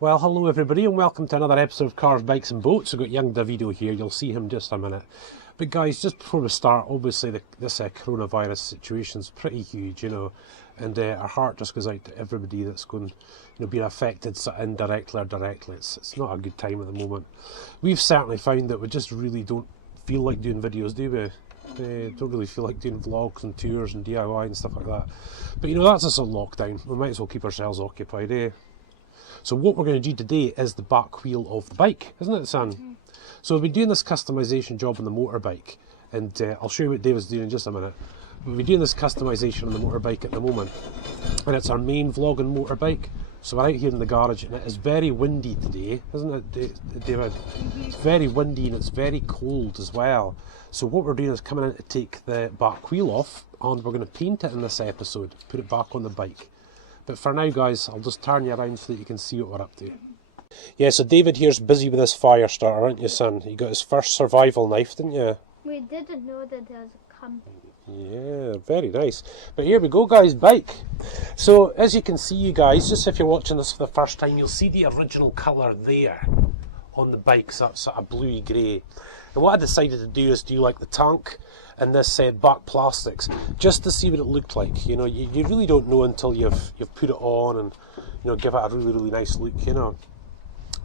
Well, hello everybody and welcome to another episode of Cars, Bikes and Boats. We've got young Davido here, you'll see him just a minute. But guys, just before we start, obviously this coronavirus situation's pretty huge, you know, and our heart just goes out to everybody that's going, being affected indirectly or directly. It's not a good time at the moment. We've certainly found that we just really don't feel like doing videos, do we? Don't really feel like doing vlogs and tours and DIY and stuff like that. But that's us on lockdown. We might as well keep ourselves occupied, eh? So what we're going to do today is the back wheel of the bike, isn't it, son? Mm-hmm. So we've been doing this customisation job on the motorbike, and I'll show you what David's doing in just a minute. We've been doing this customisation on the motorbike at the moment, and it's our main vlogging motorbike. So we're out here in the garage, and it is very windy today, isn't it, David? Mm-hmm. It's very windy and it's very cold as well. So what we're doing is coming in to take the back wheel off, and we're going to paint it in this episode, put it back on the bike. But for now, guys, I'll just turn you around so that you can see what we're up to. Yeah, so David here's busy with his fire starter, aren't you, son? You got his first survival knife, didn't you? We didn't know that there was a company. Yeah, very nice. But here we go, guys, bike. So, as you can see, you guys, just if you're watching this for the first time, you'll see the original colour there on the bike, so that sort of bluey grey. And what I decided to do is do like the tank and this back plastics, just to see what it looked like. You really don't know until you've put it on and give it a really nice look.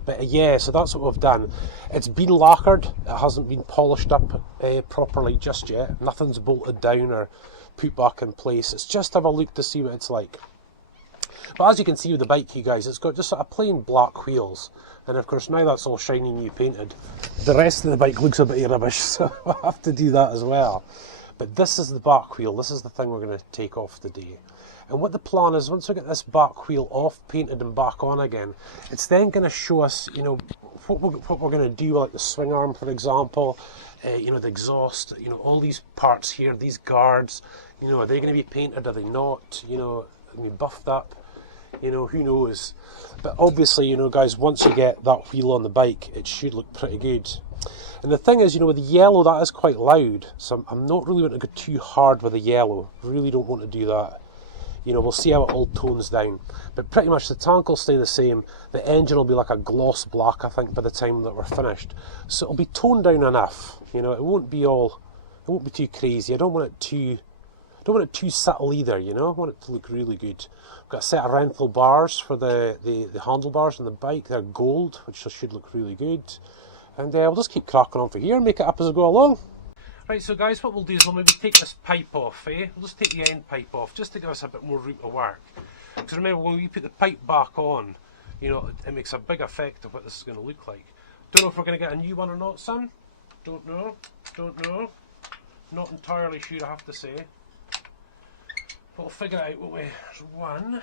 But yeah, so that's what we've done. It's been lacquered. It hasn't been polished up properly just yet. Nothing's bolted down or put back in place. It's just have a look to see what it's like. But as you can see with the bike, you guys, it's got just sort of plain black wheels. And of course, now that's all shiny new painted, the rest of the bike looks a bit rubbish, so I have to do that as well. But this is the back wheel. This is the thing we're going to take off today. And what the plan is, once we get this back wheel off, painted and back on again, it's then going to show us, what we're going to do, like the swing arm, for example, the exhaust, all these parts here, these guards, are they going to be painted, are they not, are they buffed up? Who knows? But obviously, guys, once you get that wheel on the bike, it should look pretty good. And the thing is, with the yellow, that is quite loud. So I'm not really going to go too hard with the yellow. Really don't want to do that. We'll see how it all tones down. But pretty much the tank will stay the same. The engine will be like a gloss black, I think, by the time that we're finished. So it'll be toned down enough. It won't be too crazy. I don't want it too subtle either, I want it to look really good. I've got a set of Renthal bars for the handlebars on the bike. They're gold, which should look really good. And we'll just keep cracking on for here and make it up as we go along. Right, so guys, what we'll do is we'll maybe take this pipe off, We'll just take the end pipe off, just to give us a bit more room to work. Because remember, when we put the pipe back on, it makes a big effect of what this is going to look like. Don't know if we're going to get a new one or not, son. Don't know. Not entirely sure, I have to say. But we'll figure it out what way. There's one.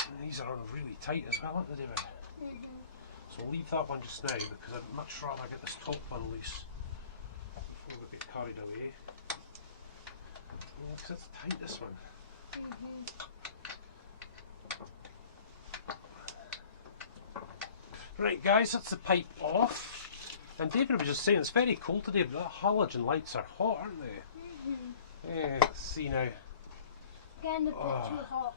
And these are on really tight as well, aren't they, David? Mm-hmm. So we'll leave that one just now, because I'd much rather get this top one loose before we get carried away. Yeah, because it's tight, this one. Mm-hmm. Right, guys, that's the pipe off. And David was just saying it's very cold today, but the halogen lights are hot, aren't they? Yeah, let's see now. Again, a bit too hot.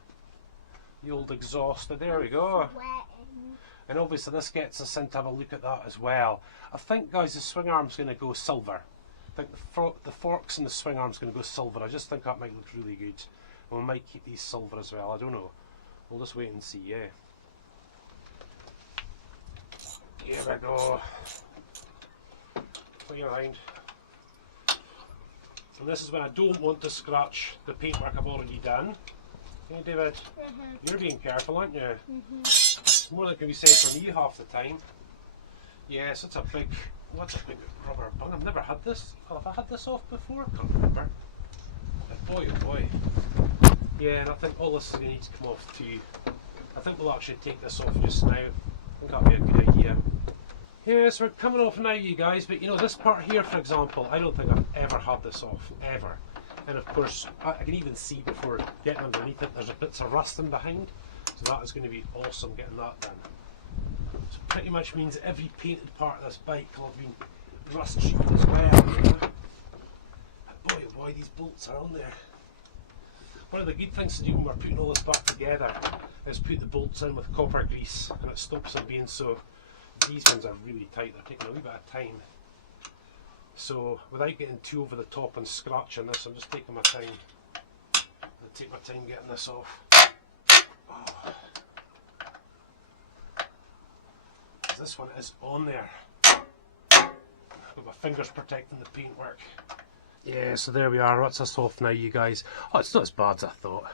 The old exhaust, there we go. Sweating. And obviously this gets us in to have a look at that as well. I think, guys, the swing arm's going to go silver. I think the forks and the swing arm's going to go silver. I just think that might look really good. And we might keep these silver as well, I don't know. We'll just wait and see, yeah. Here we go. Play around. And this is when I don't want to scratch the paintwork I've already done. Hey David, You're being careful, aren't you? More than can be said for me half the time. Yes, it's a big, what's a big rubber bung? I've never had this. Have I had this off before? I can't remember. But boy oh boy. Yeah, and I think all this is going to need to come off too. I think we'll actually take this off just now. I think that'll be a good idea. Yes, we're coming off now, you guys, but this part here, for example, I don't think I've ever had this off, ever. And of course, I can even see before getting underneath it, there's a bits of rusting behind, so that is going to be awesome getting that done. So pretty much means every painted part of this bike will have been rust treated as well. But boy oh boy, these bolts are on there. One of the good things to do when we're putting all this back together is put the bolts in with copper grease, and it stops them being so. These ones are really tight, they're taking a wee bit of time. So without getting too over the top and scratching this, I'm just taking my time. I'll take my time getting this off. Oh. This one is on there. Got my fingers protecting the paintwork. Yeah, so there we are. That's us off now, you guys. Oh, it's not as bad as I thought.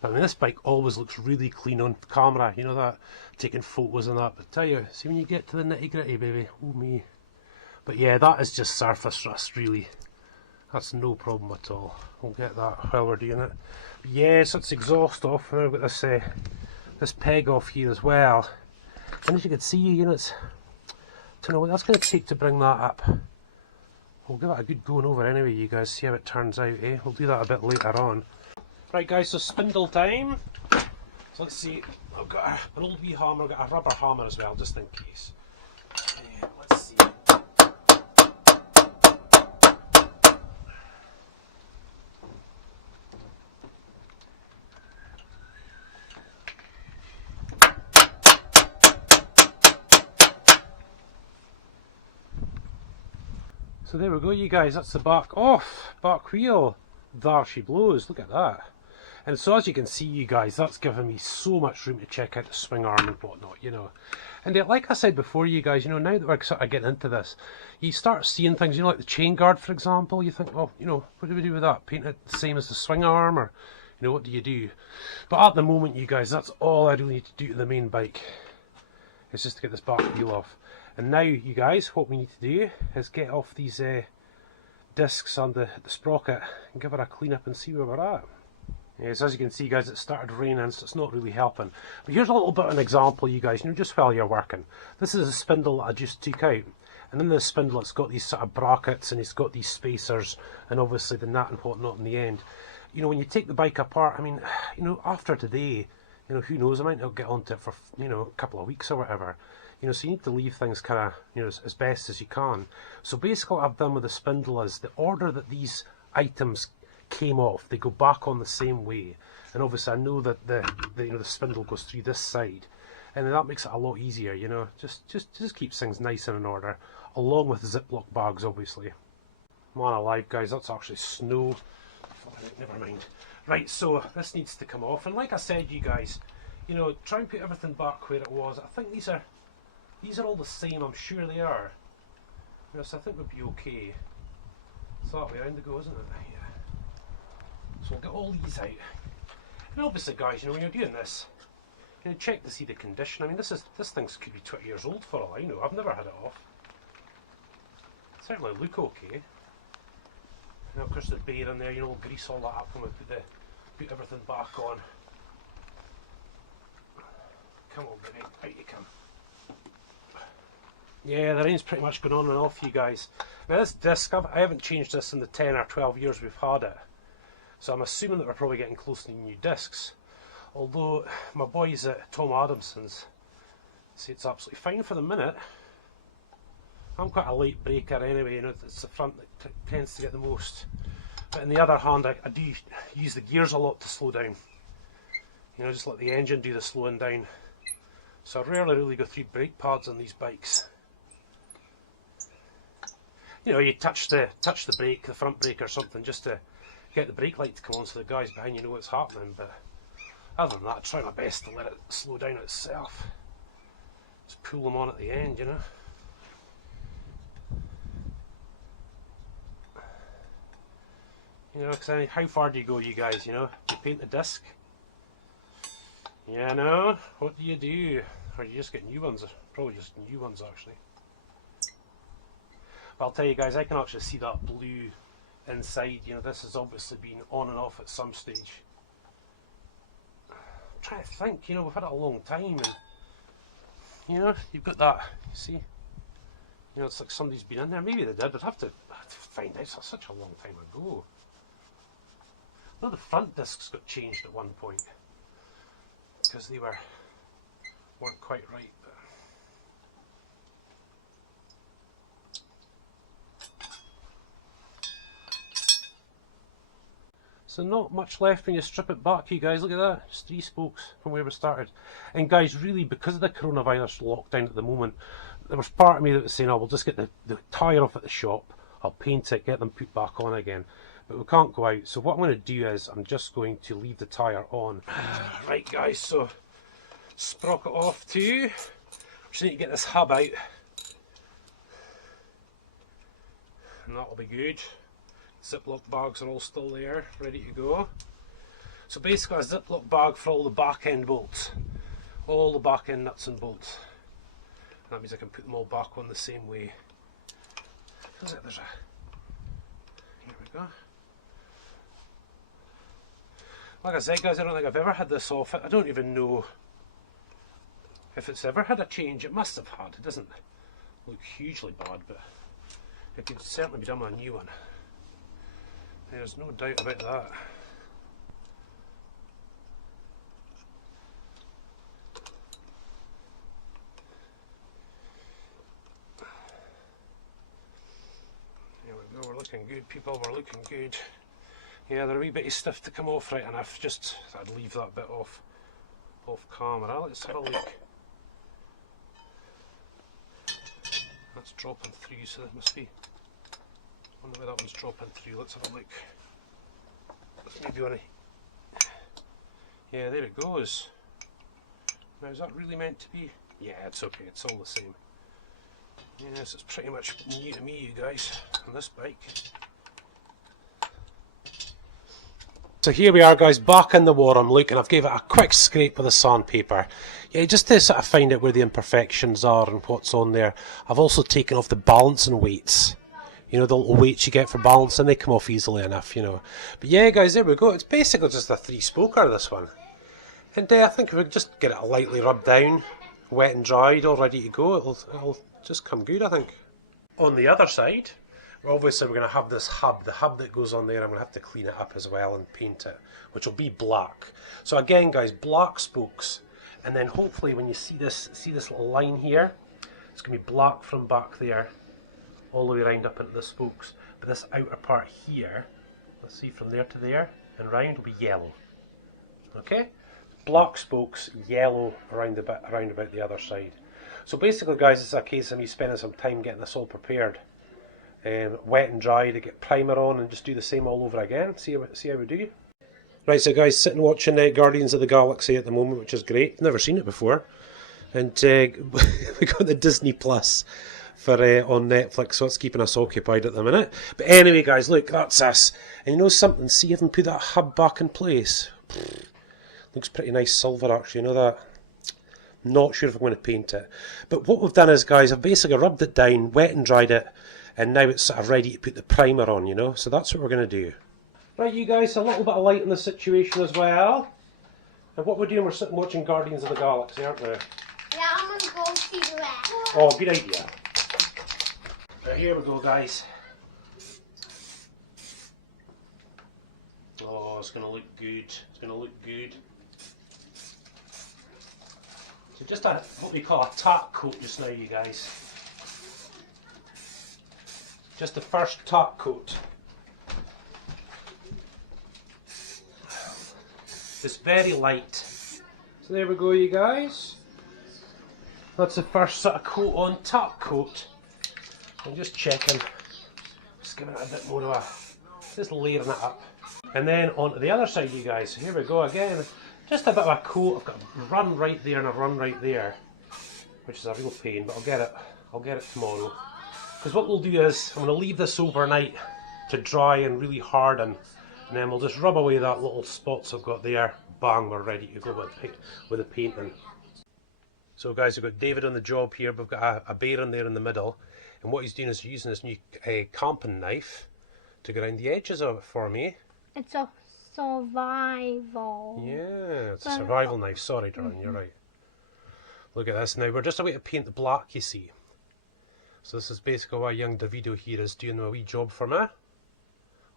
But I mean, this bike always looks really clean on camera. You know that, taking photos and that. But I tell you, see when you get to the nitty gritty, baby. Oh me. But yeah, that is just surface rust, really. That's no problem at all. We'll get that while we're doing it. But yeah, so it's exhaust off. And I've got this peg off here as well. And as you can see, you know, it's, I don't know what that's going to take to bring that up. We'll give it a good going over anyway, you guys, see how it turns out, eh? We'll do that a bit later on. Right guys, so spindle time. So let's see, I've got an old wee hammer, I've got a rubber hammer as well, just in case. Let's see. So there we go, you guys, that's the back off, back wheel. There she blows, look at that. And so as you can see, you guys, that's given me so much room to check out the swing arm and whatnot, you know. And like I said before, you guys, you know, now that we're sort of getting into this, you start seeing things, you know, like the chain guard, for example. You think, well, you know, what do we do with that? Paint it the same as the swing arm, or, you know, what do you do? But at the moment, you guys, that's all I really need to do to the main bike. It's just to get this back wheel off. And now, you guys, what we need to do is get off these discs on the sprocket and give it a clean up and see where we're at. Yes, as you can see, guys, it started raining, so it's not really helping. But here's a little bit of an example, you guys, you know, just while you're working. This is a spindle that I just took out. And in this spindle, it's got these sort of brackets, and it's got these spacers, and obviously the nut and whatnot in the end. You know, when you take the bike apart, I mean, you know, after today, you know, who knows, I might not get onto it for, you know, a couple of weeks or whatever. You know, so you need to leave things kind of, you know, as best as you can. So basically what I've done with the spindle is the order that these items came off, they go back on the same way. And obviously I know that the you know, the spindle goes through this side. And then that makes it a lot easier, you know. Just keeps things nice and in order. Along with Ziploc bags, obviously. Man alive, guys, that's actually snow. Never mind. Right, so this needs to come off. And like I said, you guys, you know, try and put everything back where it was. I think these are all the same, I'm sure they are. Yes, I think we'll be okay. It's that way around to go, isn't it? Yeah. So we'll get all these out. And obviously, guys, you know, when you're doing this, you know, check to see the condition. I mean, this thing could be 20 years old for all I know. I've never had it off. It certainly look okay. And of course the bearing there, you know, we'll grease all that up when we put everything back on. Come on, baby, out you come. Yeah, the rain's pretty much gone on and off, you guys. Now this disc, I haven't changed this in the 10 or 12 years we've had it. So I'm assuming that we're probably getting close to new discs. Although my boys at Tom Adamson's say it's absolutely fine for the minute. I'm quite a late breaker anyway, you know, it's the front that tends to get the most. But on the other hand, I do use the gears a lot to slow down. You know, just let the engine do the slowing down. So I rarely really go through brake pads on these bikes. You know, you touch the brake, the front brake or something, just to get the brake light to come on so the guys behind you know what's happening. But other than that, I try my best to let it slow down itself. Just pull them on at the end, you know. You know, because how far do you go, you guys, you know? You paint the disc. Yeah, no. What do you do? Or you just get new ones? Probably just new ones, actually. But I'll tell you guys, I can actually see that blue inside. You know, this has obviously been on and off at some stage. I'm trying to think, you know, we've had it a long time. And, you know, you've got that, you see? You know, it's like somebody's been in there. Maybe they did, but I'd have to find out. It's such a long time ago. I know the front discs got changed at one point. Because they weren't quite right. But So not much left when you strip it back, you guys. Look at that, just 3 spokes from where we started. And guys, really, because of the coronavirus lockdown at the moment, there was part of me that was saying, oh, we'll just get the tyre off at the shop, I'll paint it, get them put back on again. But we can't go out, so what I'm going to do is I'm just going to leave the tyre on. Right guys, so sprocket off too. Just need to get this hub out, and that'll be good. Ziploc bags are all still there, ready to go. So basically a Ziploc bag for all the back end bolts, all the back end nuts and bolts. And that means I can put them all back on the same way. Feels like there's a... Here we go. Like I said guys, I don't think I've ever had this off. I don't even know if it's ever had a change. It must have had. It doesn't look hugely bad, but it could certainly be done with a new one. There's no doubt about that. There we go, we're looking good people, we're looking good. Yeah, they're a wee bit stiff to come off right enough, just I'd leave that bit off camera. Let's have a look. That's dropping through, so that must be... I wonder where that one's dropping through. Let's have a look. Let's maybe want to... Yeah, there it goes. Now is that really meant to be? Yeah, it's okay, it's all the same. Yes, it's pretty much new to me, you guys, on this bike. So here we are guys, back in the warm look, and I've gave it a quick scrape with the sandpaper. Yeah, just to sort of find out where the imperfections are and what's on there. I've also taken off the balancing weights. You know, the little weights you get for balancing, they come off easily enough, you know. But yeah guys, there we go. It's basically just a 3-spoker, this one. And I think if we just get it lightly rubbed down, wet and dried, all ready to go, it'll just come good, I think. On the other side, obviously we're going to have this hub, the hub that goes on there. I'm going to have to clean it up as well and paint it, which will be black. So again guys, black spokes, and then hopefully when you see this little line here, it's going to be black from back there all the way round up into the spokes, but this outer part here, let's see, from there to there and round, will be yellow. Okay, black spokes, yellow around about the other side. So basically guys, it's a case of me spending some time getting this all prepared, wet and dry, to get primer on and just do the same all over again. See how we do. Right, so guys, sitting watching Guardians of the Galaxy at the moment, which is great. Never seen it before, and we got the Disney Plus for on Netflix, so it's keeping us occupied at the minute. But anyway guys, look, that's us. And you know something, see if I can put that hub back in place. Looks pretty nice silver actually, you know that. Not sure if I'm going to paint it. But what we've done is guys, I've basically rubbed it down, wet and dried it, and now it's sort of ready to put the primer on, you know. So that's what we're going to do. Right you guys, a little bit of light in the situation as well. And what we're doing, we're sitting watching Guardians of the Galaxy, aren't we? Yeah, I'm going to go see the rest. Oh, good idea. Right, here we go guys. Oh, it's going to look good. It's going to look good. So just what we call a tack coat just now, you guys. Just the first tack coat. It's very light. So there we go, you guys. That's the first sort of coat on, tack coat. I'm just checking, just giving it a bit more of a, just layering it up. And then onto the other side, you guys. Here we go again. Just a bit of a coat. I've got a run right there and a run right there, which is a real pain, but I'll get it tomorrow. Because what we'll do is, I'm going to leave this overnight to dry and really harden, and then we'll just rub away that little spots I've got there. Bang, we're ready to go with the painting. So guys, we've got David on the job here. We've got a bear in there in the middle. And what he's doing is using this new camping knife to grind the edges of it for me. It's a survival. Yeah, it's a survival knife. Sorry, darling, you're right. Look at this now. We're just about to paint the black, you see. So this is basically why young Davido here is doing a wee job for me.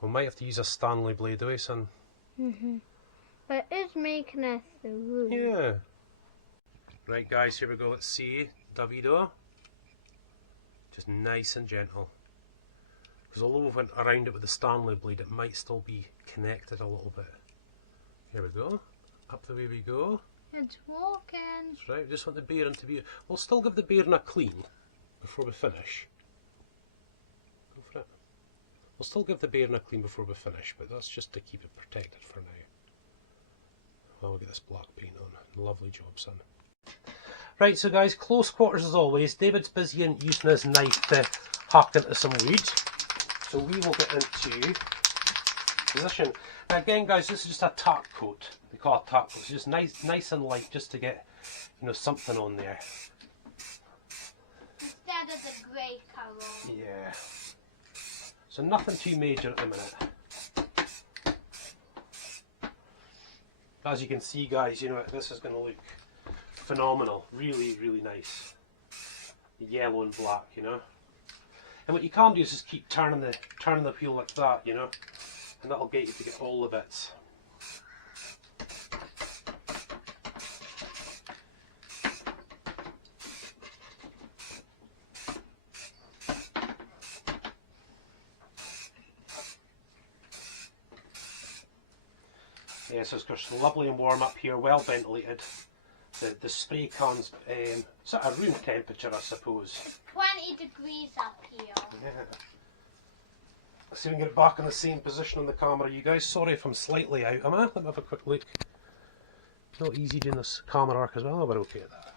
We might have to use a Stanley blade, do we, son? But it's making us through. Yeah. Right, guys, here we go. Let's see Davido. Just nice and gentle. Because although we went around it with the Stanley blade, it might still be connected a little bit. Here we go. Up the way we go. It's walking. That's right, we just want the bearing to be... We'll still give the bearing a clean before we finish. Go for it. We'll still give the bearing a clean before we finish, but that's just to keep it protected for now. Well, we'll get this black paint on. Lovely job, son. Right, so guys, close quarters as always. David's busy and using his knife to hack into some wood. So we will get into position. Now again, guys, this is just a top coat. They call it top coat. It's just nice and light, just to get, you know, something on there. Instead of the grey colour. Yeah. So nothing too major at the minute. As you can see, guys, you know, this is going to look phenomenal. Really, really nice. Yellow and black, you know. And what you can do is just keep turning the wheel like that, you know, and that'll get you to get all the bits. Yes, it's of course lovely and warm up here, well ventilated. The spray can's sort of room temperature, I suppose. It's 20 degrees up here. Yeah. Let's see if we can get it back in the same position on the camera. You guys, sorry if I'm slightly out, am I? Let me have a quick look. Not easy doing this camera arc as well. Oh, we're okay at that.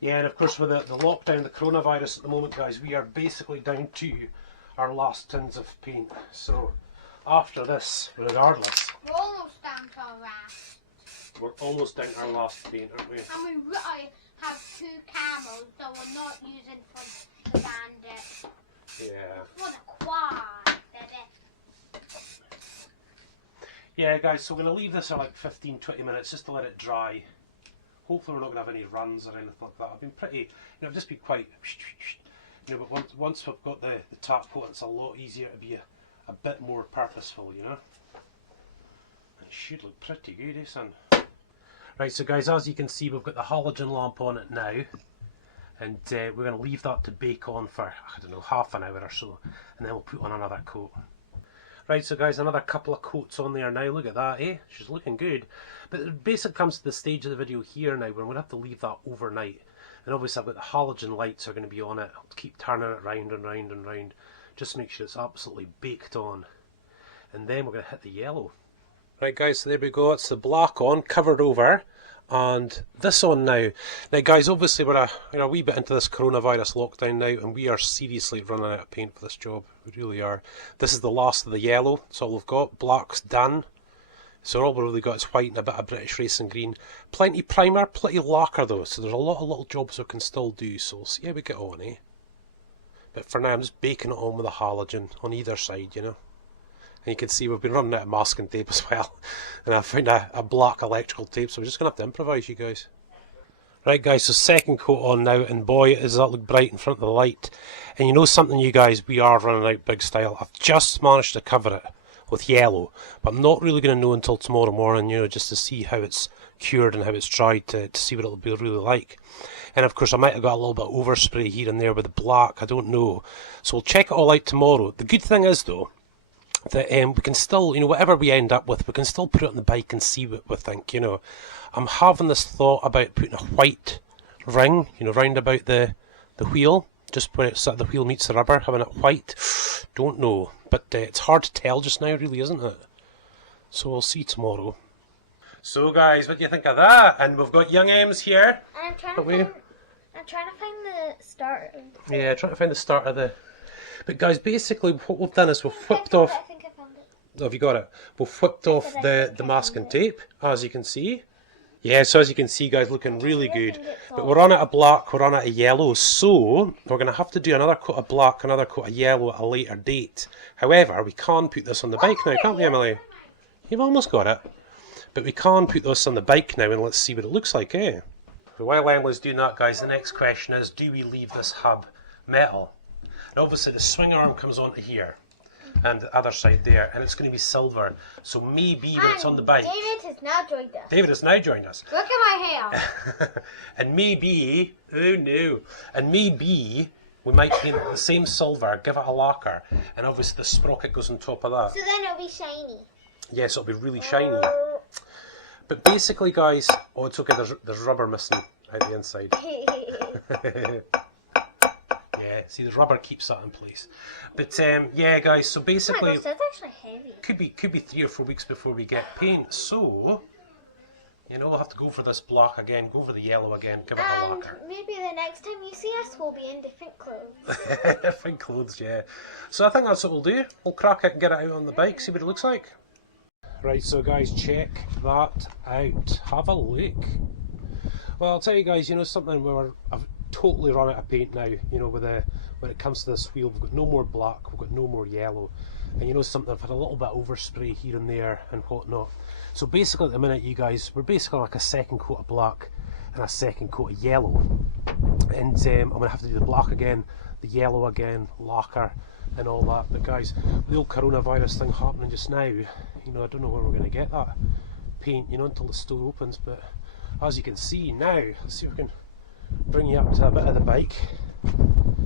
Yeah, and of course with the lockdown, the coronavirus at the moment, guys, we are basically down to our last tins of paint. So after this, regardless, We're almost down to our last. we're almost down to our last paint, aren't we? And we really have 2 camels that we're not using for the bandit. Yeah. For the quad, baby. Yeah, guys, so we're going to leave this for like 15-20 minutes just to let it dry. Hopefully we're not going to have any runs or anything like that. I've been pretty, you know, I've just been quite, you know, but once we've got the top coat, it's a lot easier to be a bit more purposeful, you know. It should look pretty good, eh, son? Right, so guys, as you can see, we've got the halogen lamp on it now, and we're going to leave that to bake on for, I don't know, half an hour or so, and then we'll put on another coat. Right, so guys, another couple of coats on there now. Look at that, eh? She's looking good. But it basically comes to the stage of the video here now where I'm going to have to leave that overnight. And obviously I've got the halogen lights are going to be on it. I'll keep turning it round and round and round. Just to make sure it's absolutely baked on. And then we're going to hit the yellow. Right guys, so there we go. It's the black on, covered over. And this on now. Now guys, obviously we're a wee bit into this coronavirus lockdown now, and we are seriously running out of paint for this job. We really are. This is the last of the yellow. That's all we've got. Black's done. So all we've really got is white and a bit of British racing green. Plenty primer, plenty lacquer though, so there's a lot of little jobs we can still do, so we'll see how we get on, eh? But for now I'm just baking it on with a halogen on either side, you know. And you can see we've been running out of masking tape as well. And I found a black electrical tape, so we're just going to have to improvise, you guys. Right guys, so second coat on now, and boy does that look bright in front of the light. And you know something, you guys, we are running out big style. I've just managed to cover it with yellow, but I'm not really going to know until tomorrow morning, you know, just to see how it's cured and how it's dried, to see what it'll be really like. And of course I might have got a little bit of overspray here and there with the black, I don't know. So we'll check it all out tomorrow. The good thing is though, that we can still, you know, whatever we end up with, we can still put it on the bike and see what we think, you know. I'm having this thought about putting a white ring, you know, round about the wheel, just where it's, the wheel meets the rubber, having it white. Don't know, but it's hard to tell just now, really, isn't it? So we'll see tomorrow. So guys, what do you think of that? And we've got young Ems here. And I'm trying to find the start. Yeah, trying to find the start of the... But guys, basically what we've done is we've whipped off... I think I found it. Oh, have you got it? We've whipped off the masking tape, as you can see. Yeah, so as you can see, guys, looking really good. But we're on out of black, we're on out of yellow, so we're going to have to do another coat of black, another coat of yellow at a later date. However, we can put this on the bike now, can't we, Emily? You've almost got it. But we can put this on the bike now, and let's see what it looks like, eh? But while Emily's doing that, guys, the next question is, do we leave this hub metal. And obviously the swing arm comes onto here and the other side there, and it's going to be silver. So maybe when it's on the bike... David has now joined us. David has now joined us. Look at my hair. And maybe... Oh no. And maybe we might paint it the same silver, give it a lacquer, and obviously the sprocket goes on top of that. So then it'll be shiny. Yes, it'll be really shiny. But basically, guys... Oh, it's okay, there's rubber missing out the inside. Yeah, see, the rubber keeps that in place. But yeah, guys, so basically... Oh my gosh, that's actually heavy. Could be 3 or 4 weeks before we get paint. So, you know, we'll have to go for this black again, go for the yellow again, give it a lacquer. Maybe the next time you see us, we'll be in different clothes. Different clothes, yeah. So I think that's what we'll do. We'll crack it and get it out on the bike, see what it looks like. Right, so guys, check that out. Have a look. Well, I'll tell you guys, you know something, I've totally run out of paint now, you know, when it comes to this wheel. We've got no more black, we've got no more yellow. And you know something, I've had a little bit of overspray here and there and whatnot. So basically at the minute, you guys, we're basically like a second coat of black and a second coat of yellow. And I'm going to have to do the black again, the yellow again, lacquer and all that. But guys, with the old coronavirus thing happening just now, you know, I don't know where we're going to get that paint, you know, until the store opens. But as you can see now, let's see if we can bring you up to a bit of the bike.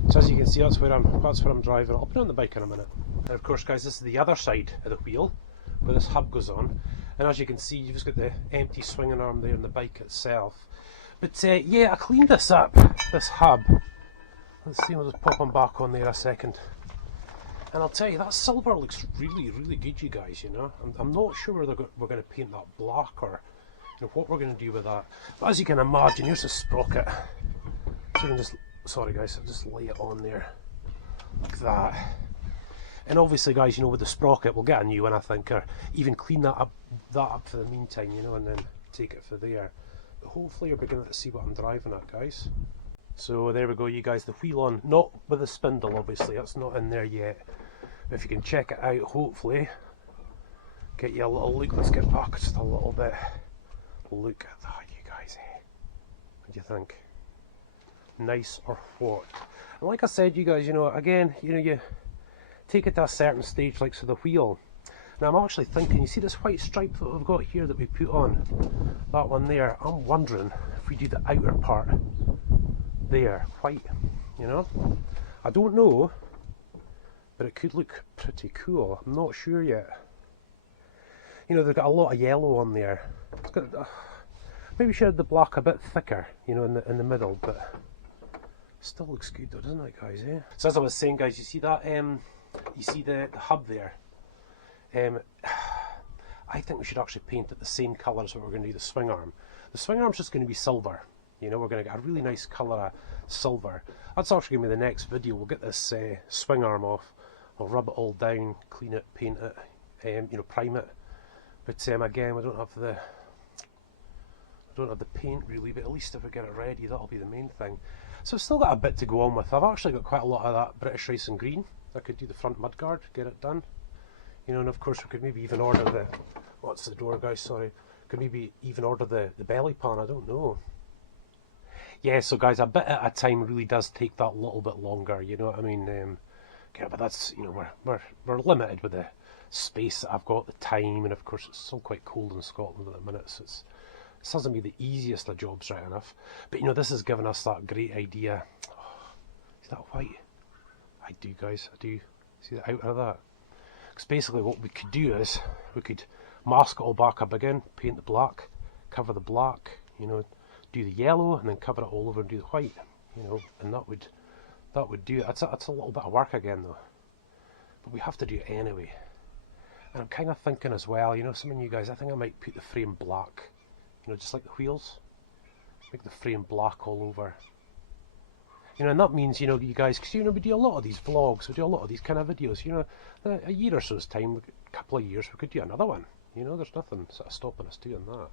So as you can see, that's where I'm driving. I'll put it on the bike in a minute. And of course, guys, this is the other side of the wheel where this hub goes on. And as you can see, you've just got the empty swinging arm there in the bike itself. But yeah, I cleaned this up, this hub. Let's see, we'll just pop them back on there a second. And I'll tell you, that silver looks really, really good, you guys, you know. I'm not sure whether we're going to paint that black or you know, what we're going to do with that. But as you can imagine, here's the sprocket. So you can just, sorry guys, I'll just lay it on there, like that. And obviously, guys, you know, with the sprocket, we'll get a new one, I think, or even clean that up for the meantime, you know, and then take it for there. But hopefully you're beginning to see what I'm driving at, guys. So there we go, you guys, the wheel on, not with the spindle, obviously, that's not in there yet. But if you can check it out, hopefully, get you a little look. Let's get back just a little bit. Look at that, you guys, eh? What do you think? Nice or what? And like I said, you guys, you know, again, you know, you take it to a certain stage, like so the wheel. Now I'm actually thinking, you see this white stripe that we've got here that we put on, that one there, I'm wondering if we do the outer part there, white, you know? I don't know, but it could look pretty cool. I'm not sure yet. You know, they've got a lot of yellow on there. It's got, maybe we should have the black a bit thicker, you know, in the middle, but still looks good though, doesn't it, guys, eh? So as I was saying, guys, you see that, you see the hub there? I think we should actually paint it the same colour as what we're going to do the swing arm. The swing arm's just going to be silver. You know, we're going to get a really nice colour of silver. That's actually going to be the next video. We'll get this swing arm off. I'll rub it all down, clean it, paint it, you know, prime it. But again, we don't have the paint really. But at least if we get it ready, that'll be the main thing. So I've still got a bit to go on with. I've actually got quite a lot of that British Racing Green. I could do the front mudguard, get it done. You know, and of course we could maybe even order the... What's the door, guys? Sorry. Could maybe even order the belly pan, I don't know. Yeah, so guys, a bit at a time really does take that little bit longer, you know what I mean? Yeah, but that's, you know, we're limited with the space that I've got, the time, and of course it's still quite cold in Scotland at the minute, so it doesn't be the easiest of jobs, right enough. But you know, this has given us that great idea. Oh, see that white? I do, guys, I do. See the outer of that? Because basically what we could do is, we could mask it all back up again, paint the black, cover the black, you know, do the yellow, and then cover it all over and do the white, you know, and that would do it. That's a little bit of work again though, but we have to do it anyway. And I'm kind of thinking as well, you know, some of you guys, I think I might put the frame black, you know, just like the wheels, make the frame black all over. You know, and that means, you know, you guys, because, you know, we do a lot of these vlogs, we do a lot of these kind of videos, you know, a year or so's time, a couple of years, we could do another one. You know, there's nothing sort of stopping us doing that.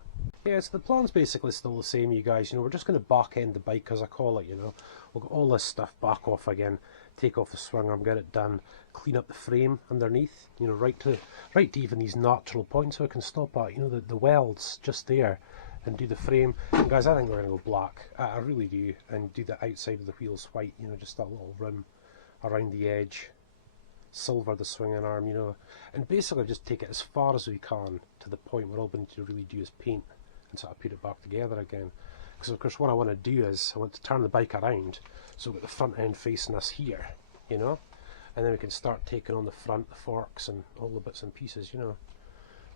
Yeah, so the plan's basically still the same, you guys. You know, we're just going to back end the bike, as I call it, you know. We'll get all this stuff back off again, take off the swing arm, get it done, clean up the frame underneath, you know, right to even these natural points so I can stop at, you know, the welds just there. and do the frame. And guys, I think we're going to go black. I really do. And do the outside of the wheels white, you know, just that little rim around the edge. Silver the swinging arm, you know. And basically just take it as far as we can to the point where all we need to really do is paint and sort of put it back together again. Because of course what I want to do is I want to turn the bike around so we've got the front end facing us here, you know. And then we can start taking on the front, the forks and all the bits and pieces, you know.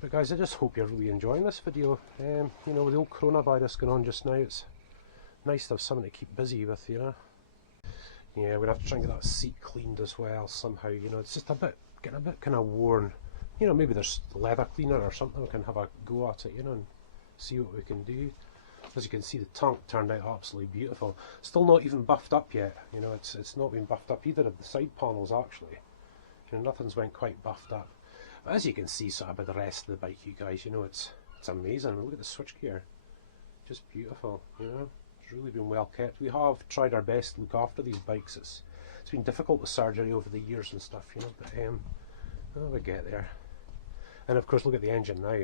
But guys, I just hope you're really enjoying this video. You know, with the old coronavirus going on just now, it's nice to have something to keep busy with, you know. Yeah, we're going to have to try and get that seat cleaned as well somehow, you know. It's just getting a bit kind of worn. You know, maybe there's leather cleaner or something, we can have a go at it, you know, and see what we can do. As you can see, the tongue turned out absolutely beautiful. Still not even buffed up yet, you know, it's not been buffed up either of the side panels actually. You know, nothing's went quite buffed up. But as you can see sort of by the rest of the bike, you guys, you know, it's amazing. Look at the switchgear, just beautiful, you know. It's really been well kept. We have tried our best to look after these bikes. It's been difficult with surgery over the years and stuff, you know, but oh, we get there. And of course, look at the engine now.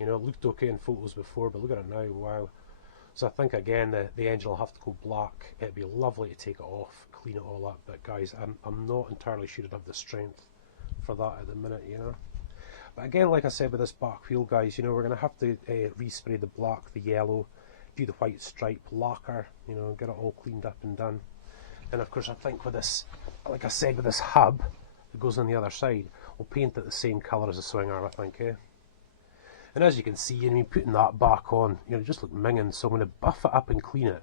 You know, it looked okay in photos before, but look at it now, wow. So I think again the engine will have to go black. It'd be lovely to take it off, clean it all up, but guys, I'm not entirely sure I'd have the strength for that at the minute, you know. But again, like I said with this back wheel, guys, you know, we're going to have to respray the black, the yellow, do the white stripe, lacquer, you know, get it all cleaned up and done. And of course I think with this, like I said, with this hub that goes on the other side, we'll paint it the same colour as the swing arm, I think, eh? And as you can see, I mean, putting that back on, you know, it just looked minging, so I'm going to buff it up and clean it.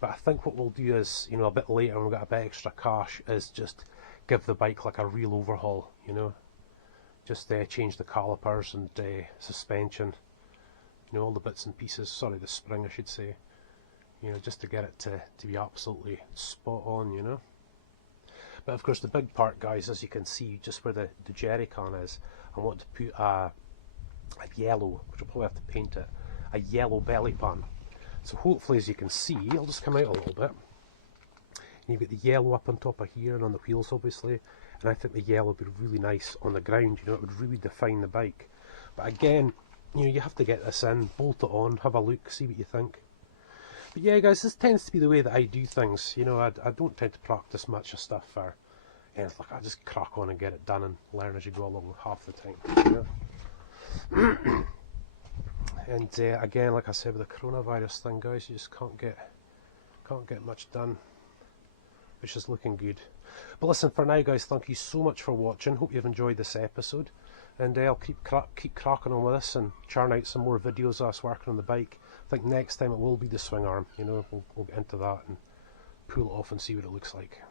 But I think what we'll do is, you know, a bit later when we've got a bit extra cash, is just give the bike like a real overhaul, you know. Just change the calipers and suspension, you know, all the bits and pieces, sorry, the spring I should say, you know, just to get it to be absolutely spot on, you know. But of course the big part, guys, as you can see, just where the jerry can is, I want to put a yellow, which I'll probably have to paint it, a yellow belly button. So hopefully, as you can see, I'll just come out a little bit. And you've got the yellow up on top of here and on the wheels, obviously. And I think the yellow would be really nice on the ground, you know, it would really define the bike. But again, you know, you have to get this in, bolt it on, have a look, see what you think. But yeah, guys, this tends to be the way that I do things. You know, I don't tend to practice much of stuff for anything. Like, I just crack on and get it done and learn as you go along half the time, you know. And again, like I said, with the coronavirus thing, guys, you just can't get much done, which is looking good. But listen, for now, guys, thank you so much for watching. Hope you've enjoyed this episode, and I'll keep cracking on with this and churn out some more videos of us working on the bike. I think next time it will be the swing arm. You know, we'll get into that and pull it off and see what it looks like.